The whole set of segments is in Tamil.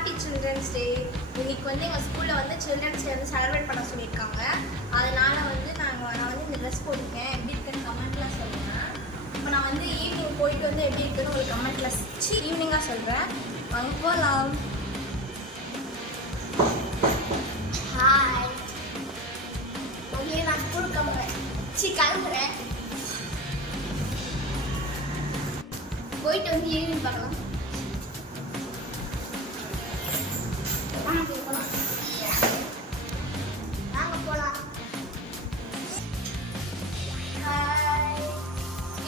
Happy children's day. இன்னைக்கு வந்து எங்கள் ஸ்கூலில் வந்து சில்ட்ரன்ஸ் டே வந்து செலிப்ரேட் பண்ண சொல்லியிருக்காங்க. அதனால் வந்து நான் வந்து இந்த ட்ரெஸ் போட்டிருக்கேன். எப்படி இருக்குன்னு கமெண்ட்டில் சொல்லுங்கள். இப்போ நான் வந்து ஈவினிங் போயிட்டு வந்து எப்படி இருக்குன்னு உங்களுக்கு கமெண்ட்டில் ஈவினிங்காக சொல்கிறேன். வாங்க போகலாம். ஹாய். ஓகே, நான் ஸ்கூலுக்கு கிளம்புறேன். போயிட்டு வந்து ஈவினிங் பார்க்கலாம்.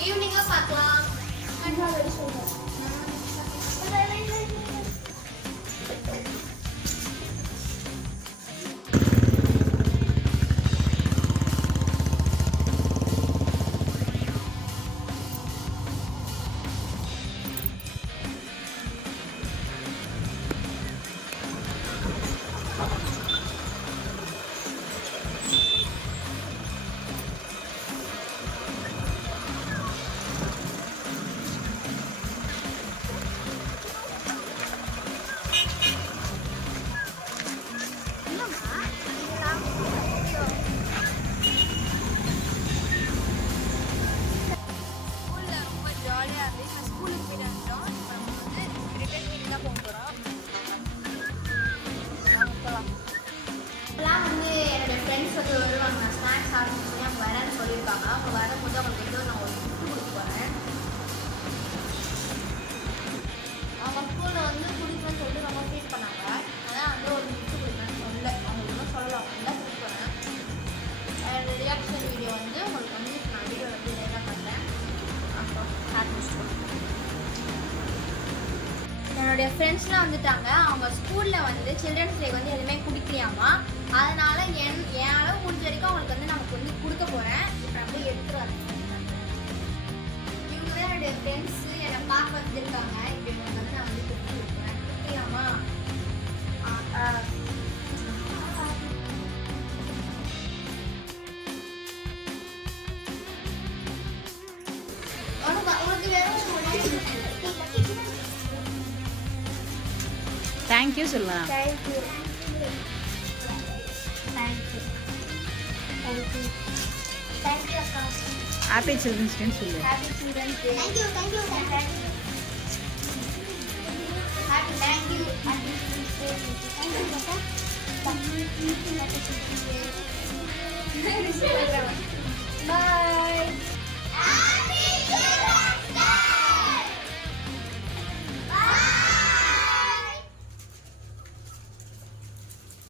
ஈவினிங்காக பார்க்கலாம். சொல்லியிருக்காங்க. அவங்க வரும்போது அவங்களுக்கு நான் ஒரு கிஃப்ட் கொடுக்க போகிறேன். அவங்க ஸ்கூலில் வந்து குடிக்கணும்னு சொல்லிட்டு ரொம்ப ஃபீல் பண்ணாங்க. அதான் வந்து ஒரு கிஃப்ட் கொடுக்கணும்னு சொல்ல அவங்களுக்கு சொல்லலாம். அவங்க தான் கொடுக்க போகிறேன். என்னோடய ரியாக்ஷன் வீடியோ வந்து உங்களுக்கு வந்து நான் வீடியோ வந்து லைவாக பண்ணுறேன். அப்புறம் என்னுடைய ஃப்ரெண்ட்ஸ்லாம் வந்துட்டாங்க. அவங்க ஸ்கூலில் வந்து சில்ட்ரன்ஸ் டே வந்து எதுவுமே குடிக்கலையாமா. அதனால என் அளவு முடிஞ்ச வரைக்கும் அவங்களுக்கு வந்து நமக்கு வந்து கொடுக்க போகிறேன். இப்போ நான் போய் எடுத்துட்டு வரேன். இவங்க தான் என்னுடைய ஃப்ரெண்ட்ஸு என்னை பார்க்க வந்துருக்காங்க. இப்போ இவங்களுக்கு வந்து நான் வந்து கொடுத்து கொடுக்குறேன். குடிக்கலாமா? உனக்கு வேணும். தேங்க்யூ சொல்லலாம். தேங்க்யூ. ஹாப்பி சில்ட்ரன்ஸ் டே சொல்லு. Happy Children's Day. Thank you. Happy Children's Day. Bye.